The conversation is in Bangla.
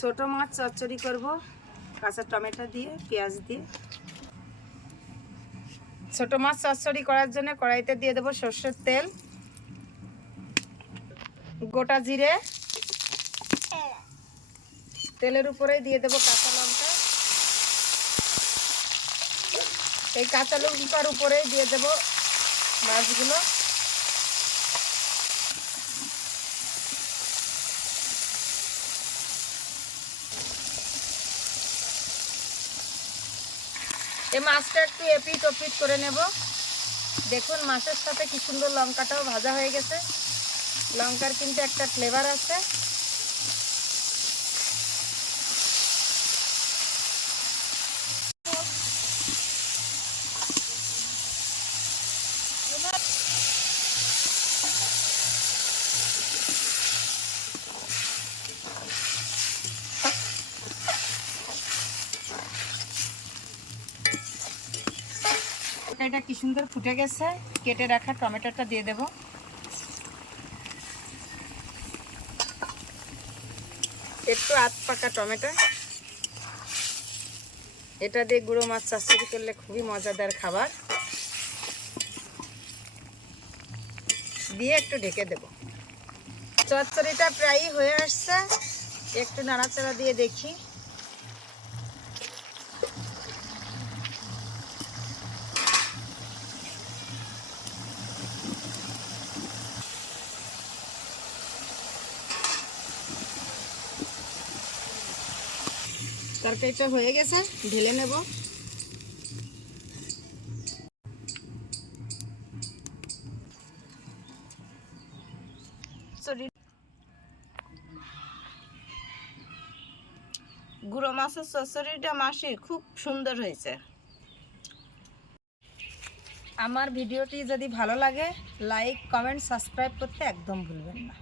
ছোট মাছ চচ্চড়ি করব কাঁচা টমেটো দিয়ে পেঁয়াজ দিয়ে। ছোট মাছ চচ্চড়ি করার জন্য কড়াইতে দিয়ে দেবো সরষের তেল, গোটা জিরে, তেলের উপরেই দিয়ে দেবো কাঁচা লঙ্কা। এই কাঁচা লঙ্কার উপরেই দিয়ে দেবো মাছগুলো। এই মাছটা একটু এপিট ওপিট করে নেব। দেখুন মাছের সাথে কি সুন্দর লঙ্কাটাও ভাজা হয়ে গেছে। লঙ্কার কিন্তু একটা ফ্লেভার আছে। এটা কি সুন্দর ফুটে গেছে। কেটে রাখা টমেটোটা দিয়ে দেব। একটু আধ পাকা টমেটো, এটা দিয়ে গুঁড়ো মাছ চচ্চড়ি করলে খুবই মজাদার খাবার। দিয়ে একটু ঢেকে দেব। চচ্চড়িটা প্রায়ই হয়ে আসছে, একটু নাড়াচাড়া দিয়ে দেখি। তরকারিটা হয়ে গেছে, ঢেলে নেব। গুঁড়ো মাছের চচ্চড়িটা মাসি খুব সুন্দর হয়েছে। আমার ভিডিওটি যদি ভালো লাগে লাইক, কমেন্ট, সাবস্ক্রাইব করতে একদম ভুলবেন না।